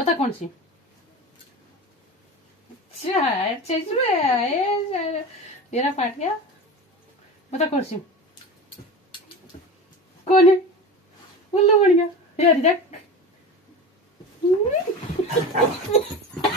बता कौन सी? मेरा पाट गया। बता कौन सी? कौन है? उल्लू बन गया यार।